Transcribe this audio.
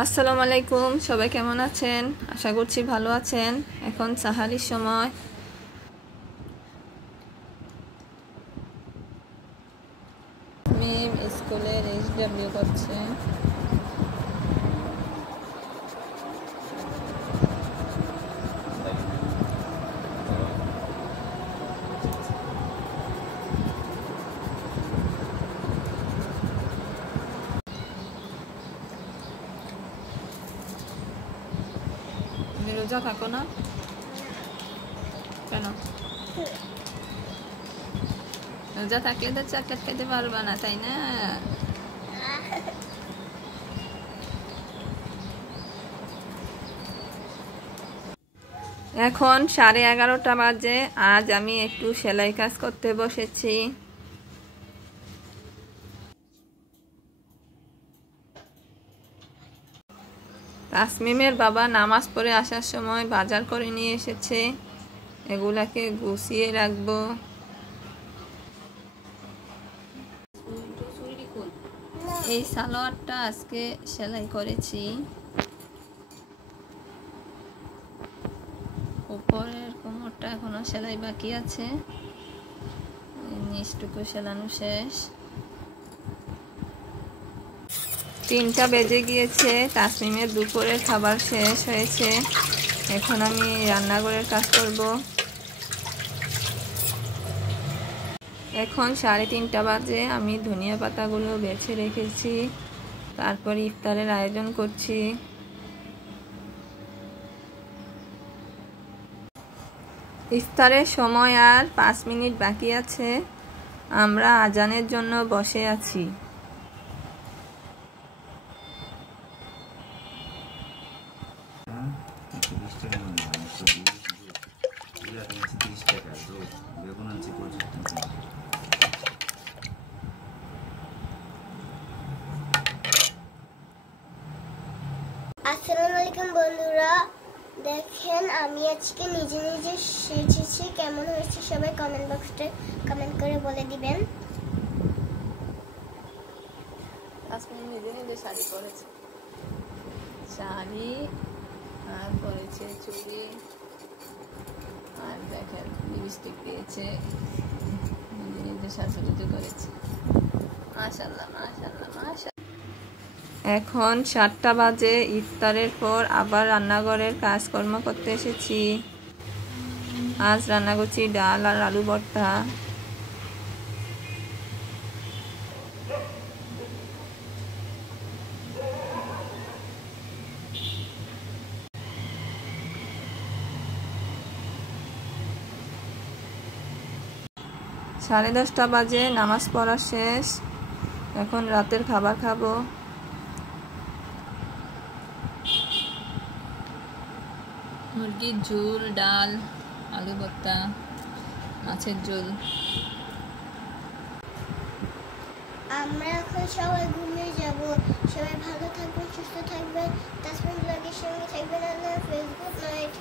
আসসালামু আলাইকুম, সবাই কেমন আছেন? আশা করছি ভালো আছেন। এখন সাহারির সময়। মিম স্কুলের HW করছে। তুমি রোজা থাকো না কেন? রোজা থাকলে তো চকলেট খেতে পারবা না, তাই না? এখন 11:30 বাজে। আজ আমি একটু সেলাই কাজ করতে বসেছি। তাসমিমের বাবা নামাজ পড়ে আসার সময় বাজার করে নিয়ে এসেছে, এগুলাকে গুছিয়ে রাখবো। এই সালোয়ারটা আজকে সেলাই করেছি, উপরের কোমরটা এখনো সেলাই বাকি আছে, নিচটুকু সেলানো শেষ। 3টা বেজে গিয়েছে, তাসমিমের দুপুরের খাবার শেষ হয়েছে। এখন আমি রান্নাঘরের কাজ করব। এখন 3:30 বাজে। আমি ধনিয়া পাতাগুলো বেছে রেখেছি, তারপর ইফতারের আয়োজন করছি। ইফতারের সময় আর 5 মিনিট বাকি আছে। আমরা আজানের জন্য বসে আছি। আসসালামু আলাইকুম বন্ধুরা, দেখেন আমি আজকে নিজে নিজে সেজেছি। কেমন হয়েছে সবাই কমেন্ট বক্সে কমেন্ট করে বলে দিবেন। তাসমিম নিজে নিজে শাড়ি পরেছে, শাড়ি আর পরেছে চুড়ি, আর দেখেন লিপস্টিক দিয়েছে, নিজে নিজে সাজুগুজু করেছে। মাশাআল্লাহ মাশাআল্লাহ মাশাআল্লাহ। এখন 7টা বাজে। ইফতারের পর আবার রান্নাঘরের কাজকর্ম করতে এসেছি। আজ রান্না করছি ডাল আর আলু ভর্তা। সাড়ে 10টা বাজে, নামাজ পড়া শেষ। এখন রাতের খাবার খাবো। মুরগির ঝোল, ডাল, আলু ভর্তা, মাছের ঝোল। আমরা এখন সবাই ঘুমিয়ে যাব। সবাই ভালো থাকবেন, সুস্থ থাকবেন, তাসমিম ব্লগের সঙ্গে থাকবেন। আল্লাহ হাফেজ, গুড নাইট।